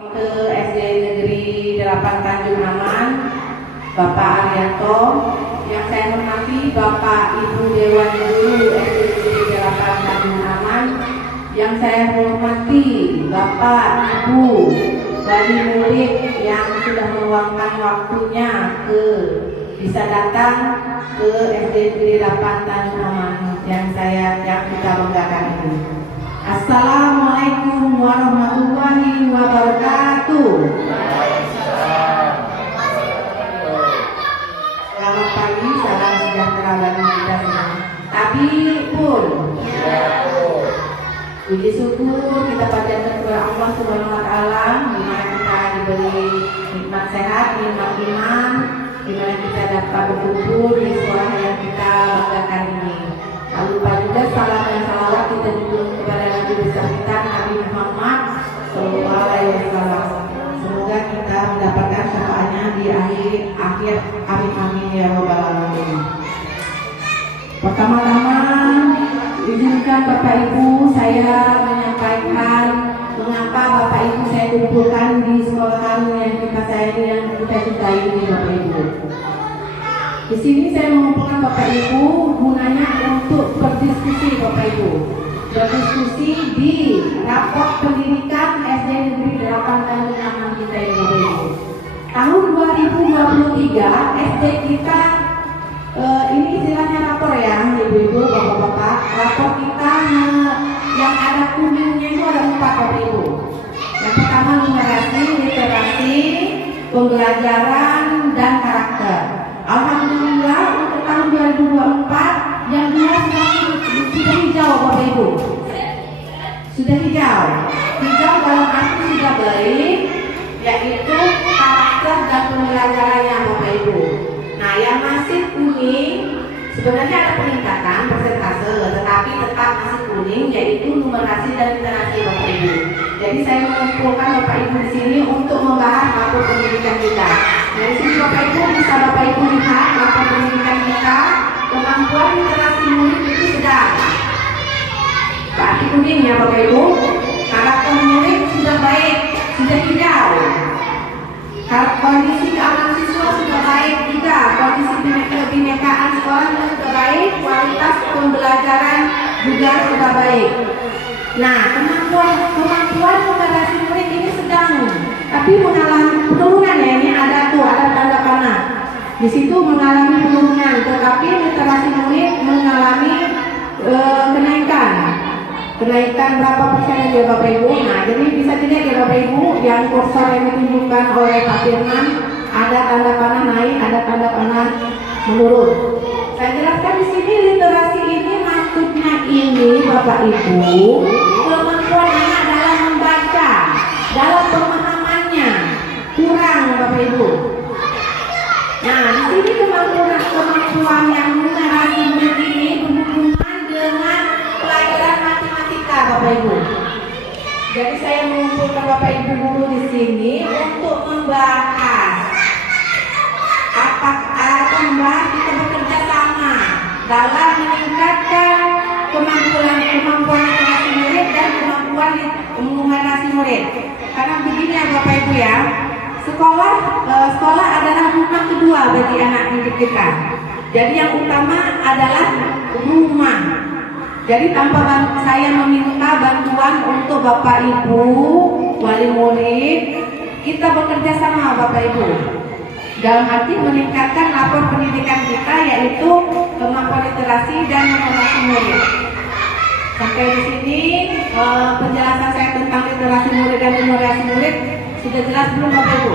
Ke SD Negeri 8 Tanjung Aman, Bapak Arianto. Yang saya hormati Bapak Ibu Dewan Guru SD Negeri 8 Tanjung Aman. Yang saya hormati Bapak Ibu wali murid yang sudah meluangkan waktunya bisa datang ke SD Negeri 8 Tanjung Aman yang kita banggakan ini. Assalamualaikum warahmatullahi wabarakatuh. Selamat pagi, salam sejahtera bagi kita semua. Tapi pun puji syukur kita panjatkan kepada Allah Subhanahu wa taala di mana kita diberi nikmat sehat, nikmat iman, di mana kita dapat berkumpul di sekolah yang kita banggakan ini. Tak lupa juga salam dan salawat kita junjung kepada Nabi besar kita Nabi Muhammad Sallallahu Alaihi Wasallam. Semoga kita mendapatkan syafaatnya di akhir amin amin ya robbal alamin. Pertama-tama izinkan Bapak Ibu saya menyampaikan mengapa Bapak Ibu saya kumpulkan di sekolah kami yang kita sayangi yang kita cintai ini Bapak Ibu. Di sini saya mengumpulkan Bapak Ibu gunanya untuk berdiskusi Bapak Ibu. Berdiskusi di raport pendidikan SD Negeri 8 Tanjung Aman kita ini Bapak Ibu. Tahun 2023 SD kita ini istilahnya rapor ya Ibu-ibu, Bapak-bapak. Rapor kita yang ada kuningnya itu ada 4 Bapak Ibu. Yang pertama numerasi, literasi, pembelajaran dan karakter. Alhamdulillah untuk tahun 2024 yang dua sudah hijau Bapak Ibu. Sudah hijau. Hijau dalam arti sudah baik, yaitu karakter dan pembelajarannya Bapak Ibu. Nah, yang masih kuning sebenarnya ada peningkatan persentase, tetapi tetap masih kuning, yaitu numerasi dan literasi Bapak Ibu. Jadi saya mengumpulkan Bapak Ibu di sini untuk membahas rapor pendidikan kita. Dari sini Bapak Ibu bisa Bapak Ibu lihat rapor pendidikan kita, kemampuan literasi murid itu sedang. Berarti kuning ya Bapak Ibu. Karakter murid sudah baik, sudah hijau. Kondisi keamanan siswa sudah baik juga, kondisi kebinekaan sekolah sudah baik, kualitas pembelajaran juga sudah baik. Nah, kemampuan numerasi murid ini sedang, tapi mengalami penurunan ya, ini ada tanda panah. Di situ mengalami penurunan, tetapi literasi murid mengalami kenaikan berapa persen ya Bapak Ibu. Nah, jadi bisa dilihat ya Bapak Ibu, yang kursor yang ditunjukkan oleh Pak Firman ada tanda panah naik, ada tanda panah menurun. Saya jelaskan di sini literasi ini maksudnya ini Bapak Ibu kemampuan anak dalam membaca, dalam pemahamannya kurang Bapak Ibu. Nah, di sini kemampuan yang numerasi murid ini berhubungan dengan pelajaran matematika Bapak Ibu. Jadi saya mengumpulkan Bapak Ibu guru di sini untuk membahas kita bekerja sama dalam meningkatkan kemampuan literasi murid dan kemampuan numerasi murid. Karena begini ya Bapak Ibu ya, sekolah adalah rumah kedua bagi anak didik kita. Jadi yang utama adalah rumah. Jadi tanpa saya meminta bantuan untuk Bapak Ibu wali murid, kita bekerja sama Bapak Ibu dalam arti meningkatkan rapor pendidikan kita, yaitu kemampuan literasi dan numerasi murid. Sampai di sini penjelasan saya tentang literasi murid dan numerasi murid sudah jelas belum Bapak Ibu?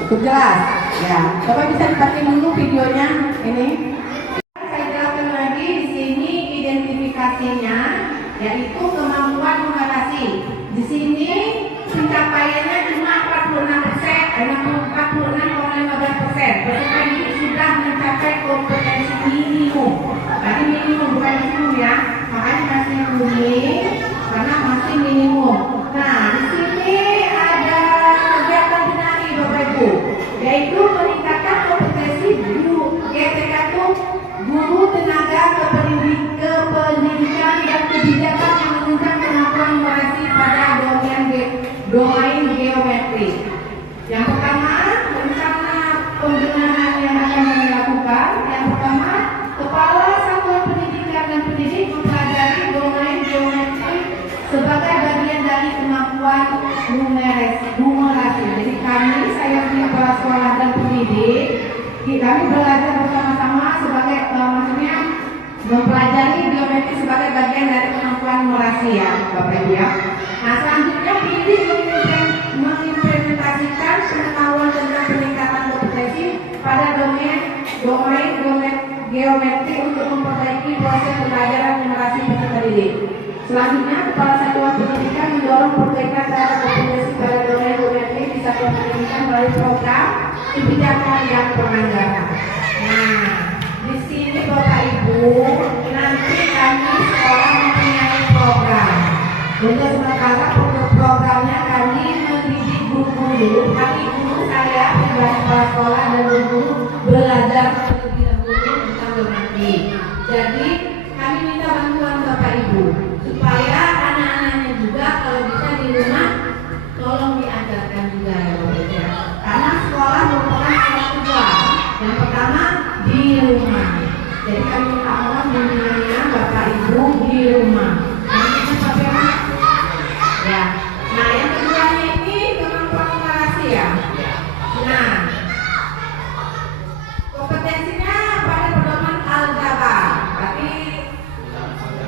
Cukup jelas? Ya, Bapak bisa dipakai dulu videonya ini. Saya jelaskan lagi di sini identifikasinya, yaitu kemampuan numerasi. Di sini pencapaiannya cuma 46,15%. Peserta didik sudah mencapai kompetensi minimum. Tadi minimum bukan minimum ya, makanya masih kuning karena masih minimum. Nah, di sini ada kegiatan benahi Bapak Ibu, yaitu meningkatkan kompetensi guru GTK itu guru tenaga kependidikan dan kebijakan mempelajari geometri sebagai bagian dari kemampuan numerasi ya Bapak Ibu ya. Nah selanjutnya pendidik mengimplementasikan pengetahuan tentang peningkatan kompetensi pada domain geometri untuk memperbaiki proses pembelajaran numerasi peserta didik. Selanjutnya Kepala Satuan Pendidikan mendorong perbaikan terhadap kompetensi pada domain geometri di satuan pendidikan melalui program kebijakan yang beranggaran. Nah di sini Bapak Ibu, nanti kami sekolah mempunyai program. Untuk sementara programnya kami mendidik guru-guru. Kami guru saya pribadi kepala sekolah dan guru belajar terlebih dahulu tentang geometri. Jadi kami minta bantuan Bapak Ibu supaya anak-anaknya juga kalau bisa di rumah tolong diajarkan juga ya Bapak Ibu. Karena sekolah merupakan salah kedua. Yang pertama di rumah. Jadi kami minta mohon bimbingannya Bapak Ibu di rumah. Nanti sampai ya. Nah yang keduanya ini kemampuan numerasi ya. Nah kompetensinya pada pedoman aljabar. Berarti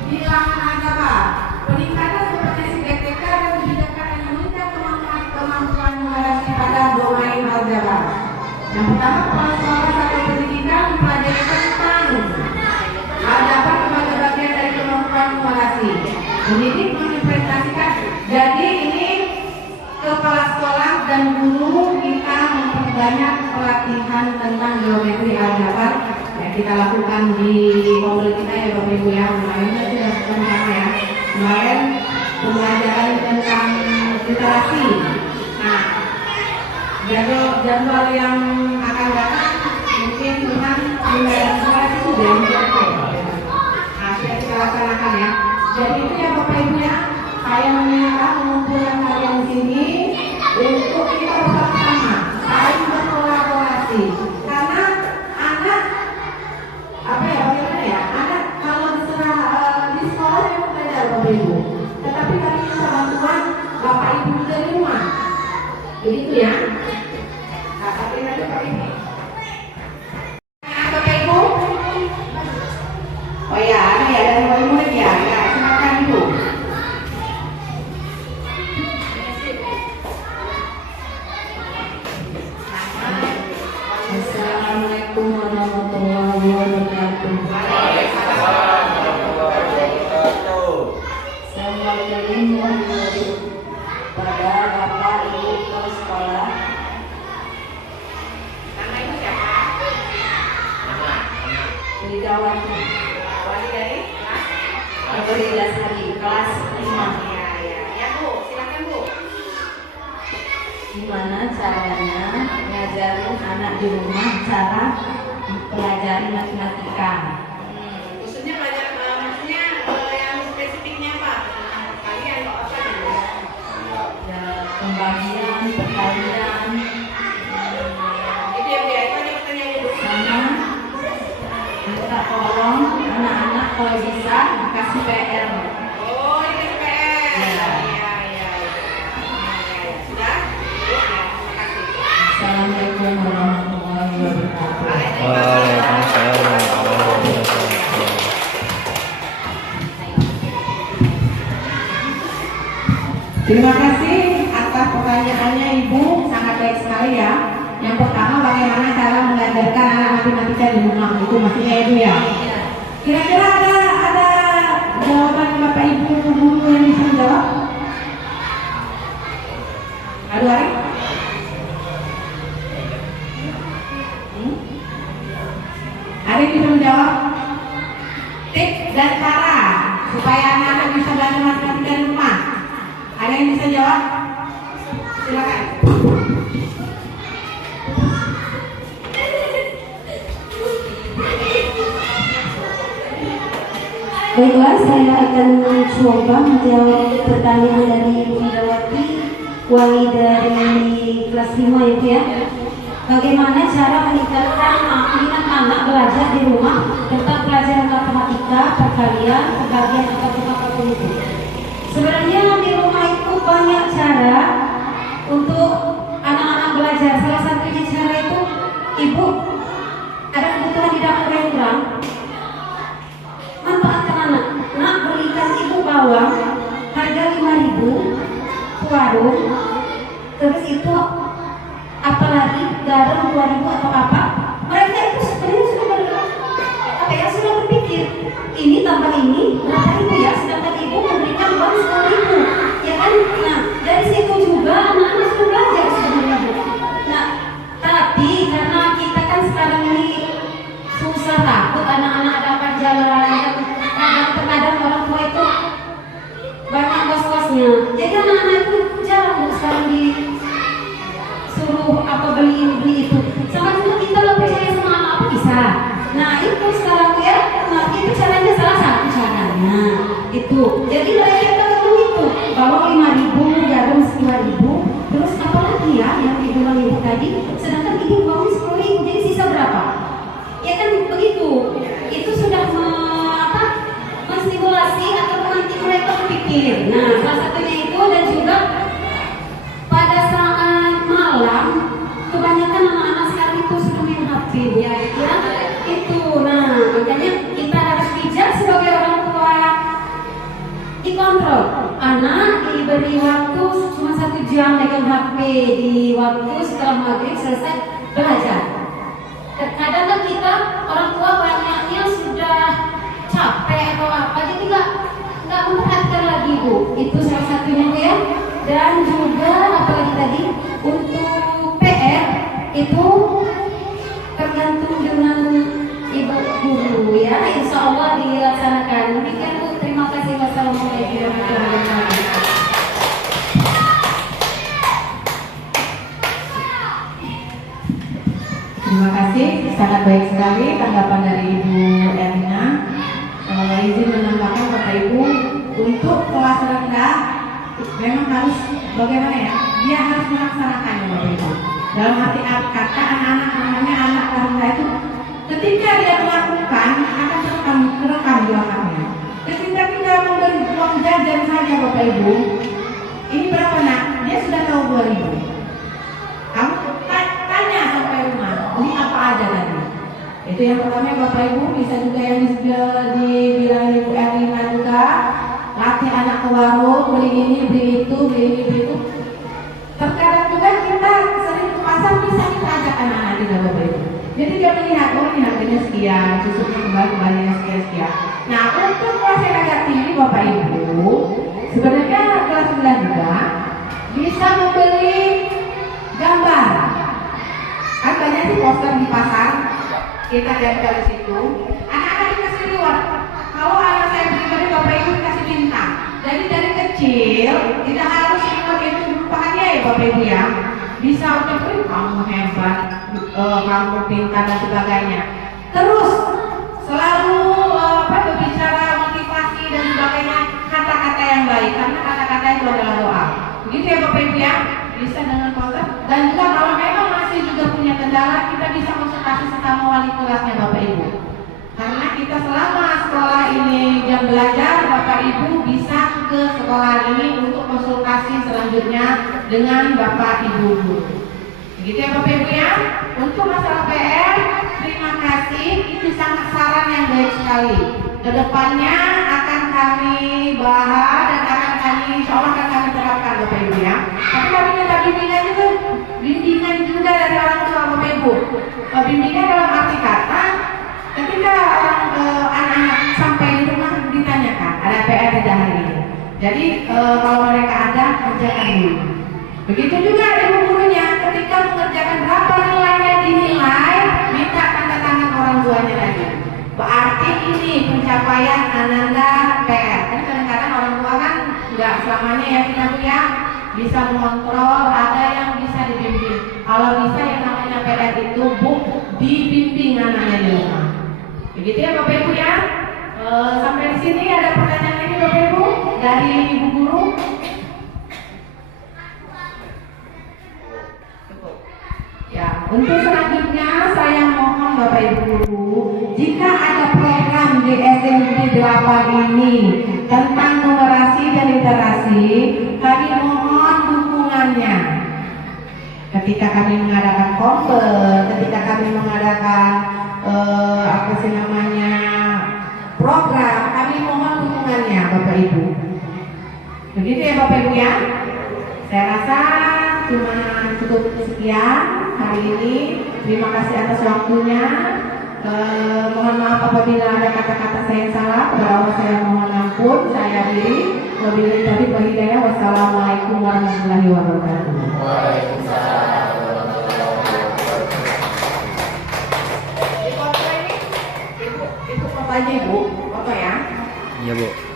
bilangan aljabar. Peningkatan kompetensi BTK dan kebijakan yang menunjang kemampuan numerasi pada domain aljabar. Yang pertama kepala sekolah satuan pendidikan mempelajari tentang aljabar sebagai bagian dari kemampuan numerasi. Pendidik mengimplementasikan. Jadi ini kepala sekolah dan guru kita memperbanyak pelatihan tentang geometri aljabar yang kita lakukan di komplek kita ya Bapak Ibu ya. Kemarin sudah sama ya. Kemarin pembelajaran tentang literasi. Nah jadwal yang akan datang mungkin tentang pembelajaran literasi sudah menjadi. Nah sudah kita laksanakan ya. Jadi itu ya Bapak Ibu ya. Saya meminta mengumpulkan kalian di sini untuk kita bersama saling berkolaborasi. Karena anak apa ya bagaimana ya? Anak kalau di sekolah memang belajar Bapak Ibu. Tetapi kami minta bantuan Bapak Ibu juga di rumah. Begitu ya. Nah, tapi nanti Bapak Ibu. Bapak Ibu. Oh ya, ada ya dari Bapak Ibu ya. Ya, silakan Ibu. Assalamualaikum warahmatullahi wabarakatuh. Saya ingin pada Bapak Ibu kepala sekolah. Nama ibu siapa? Nama? Widawati. Wali dari kelas? Kelas 5. Ya Bu, silakan Bu. Gimana caranya ngajarin anak di rumah cara pelajari matematika? Khususnya belajar maksudnya yang spesifiknya apa? Kalian kok apa nih? Ya pembagian, perkalian. Itu yang dia itu aja pertanyaannya Bu. Sama minta tolong anak-anak kalau bisa dikasih PR. Oh, dikasih PR. Ya. Sudah? Assalamualaikum warahmatullahi wabarakatuh. Waalaikumsalam warahmatullahi wabarakatuh. Terima kasih atas pertanyaannya Ibu, sangat baik sekali ya. Yang pertama bagaimana cara mengajarkan anak matematika di rumah, itu maksudnya Ibu ya. Kira-kira ada jawaban Bapak Ibu guru yang bisa menjawab? Aduh Ari? Ari bisa menjawab tips dan cara supaya anak-anak bisa belajar matematika di rumah. Ada yang bisa jawab? Silakan. Baiklah, saya akan mencoba menjawab pertanyaan dari Ibu Widawati, wali dari kelas 5 itu ya. Bagaimana cara meningkatkan minat anak belajar di rumah tentang pelajaran matematika, perkalian, pembagian atau apapun itu. Sebenarnya di rumah itu banyak cara untuk anak-anak belajar. Salah satunya cara itu, Ibu, ada kebutuhan di dapur yang kurang. jagung, terus itu apalagi garam 2000 atau apa, mereka itu sebenarnya sudah berpikir ini tambah ini berapa ribu ya, sedangkan ibu memberikan uang 10.000, ya kan? Nah dari situ juga anak-anak sudah belajar sebenarnya Bu. Nah tapi karena kita kan sekarang ini susah, takut anak-anak dapat jalan, kadang-kadang orang tua itu banyak kos-kosnya, jadi anak-anak itu jarang Bu sekarang disuruh apa beli itu, sama juga kita nggak percaya sama anak bisa. Nah itu sekarang ya, nah itu caranya salah satu caranya itu. Jadi mereka ketemu itu bawa 5.000, garam 10.000, terus apalagi ya yang dibilang ibu tadi, sedangkan ibu bawa 10.000, jadi sisa berapa? Ya kan begitu. Itu sudah menstimulasi atau nanti mereka berpikir. Nah salah satunya itu, dan juga pada saat malam kebanyakan anak-anak sekarang itu sudah main HP ya. Itu, nah makanya kita harus bijak sebagai orang tua, dikontrol. Anak diberi waktu cuma 1 jam pegang HP di waktu setelah maghrib selesai belajar. Kadang kan kita orang tua banyaknya sudah capek atau apa, jadi nggak memperhatikan lagi Bu. Itu salah satunya Bu ya. Dan juga apalagi tadi untuk PR itu tergantung dengan ibu guru ya, insya Allah dilaksanakan. Demikian Bu, terima kasih. Wassalamualaikum warahmatullahi wabarakatuh. Terima kasih, sangat baik sekali tanggapan dari Ibu Erna. Izin menambahkan Bapak Ibu, untuk kelas rendah memang harus bagaimana ya? Dia harus melaksanakan Bapak Ibu. Dalam arti kata anak-anak namanya anak rendah itu ketika dia melakukan akan terekam di otaknya. Ketika kita memberi uang jajan saja Bapak Ibu, ini berapa nak? Dia sudah tahu 2.000. Kamu tanya sampai rumah, beli apa aja tadi? Itu yang pertama Bapak Ibu. Bisa juga yang dibilang Ibu Erlina juga, latih anak ke warung, beli ini, beli itu, beli ini, beli itu. Terkadang juga kita sering ke pasar, bisa kita ajak anak-anak juga Bapak Ibu. Jadi dia melihat, oh ini harganya sekian, susuknya kembalinya sekian. Nah untuk kelas yang agak tinggi Bapak Ibu, sebenarnya kelas rendah juga bisa membeli gambar. Kan banyak sih poster di pasar, kita tempel di situ. Anak-anak dikasih reward. Kalau anak saya pribadi Bapak Ibu dikasih bintang. Jadi dari kecil tidak harus reward itu berupa hadiah ya Bapak Ibu ya. Bisa ucapin kamu hebat, kamu pintar dan sebagainya. Terus selalu berbicara motivasi dan sebagainya, kata-kata yang baik, karena kata-kata itu adalah doa. Begitu ya Bapak Ibu ya. Bisa dengan poster. Dan juga kalau memang masih juga punya kendala, kita bisa konsultasi sama wali kelasnya Bapak Ibu. Karena kita selama sekolah ini jam belajar, Bapak Ibu bisa ke sekolah ini untuk konsultasi selanjutnya dengan Bapak Ibu guru. Begitu ya Bapak Ibu ya. Untuk masalah PR, terima kasih. Itu sangat saran yang baik sekali. Kedepannya akan kami bahas dan akan kami, insya Allah akan kami terapkan Bapak Ibu ya. Tapi kami minta bimbingan juga dari orang tua Bapak Ibu. Bimbingan dalam arti kata, ketika anak-anak sampai di rumah ditanyakan ada PR tidak hari ini. Jadi kalau mereka ada, kerjakan dulu. Begitu juga ibu gurunya, ketika mengerjakan berapa nilainya dinilai, minta tanda tangan orang tuanya lagi. Berarti ini pencapaian Ananda PR. Kan kadang-kadang orang tua kan nggak selamanya ya kita punya bisa mengontrol, ada yang bisa dibimbing. Kalau bisa yang namanya PR itu dibimbing anaknya di rumah. Begitu ya Bapak Ibu ya. Sampai di sini ada pertanyaan lagi Bapak Ibu dari Ibu Guru. Ya, untuk selanjutnya saya mohon Bapak Ibu Guru, jika ada program di SMP 8 ini tentang numerasi dan literasi, kami mohon dukungannya. Ketika kami mengadakan konser, ketika kami mengadakan program, kami mohon dukungannya Bapak Ibu. Begitu ya Bapak Ibu ya. Saya rasa cuma cukup sekian hari ini. Terima kasih atas waktunya. Mohon maaf apabila ada kata-kata saya yang salah. Kepada Allah saya mohon ampun. Saya akhiri. Wabillahi taufiq wal hidayah. Wassalamualaikum warahmatullahi wabarakatuh. Ibu foto aja ibu, foto ya. Iya, Bu.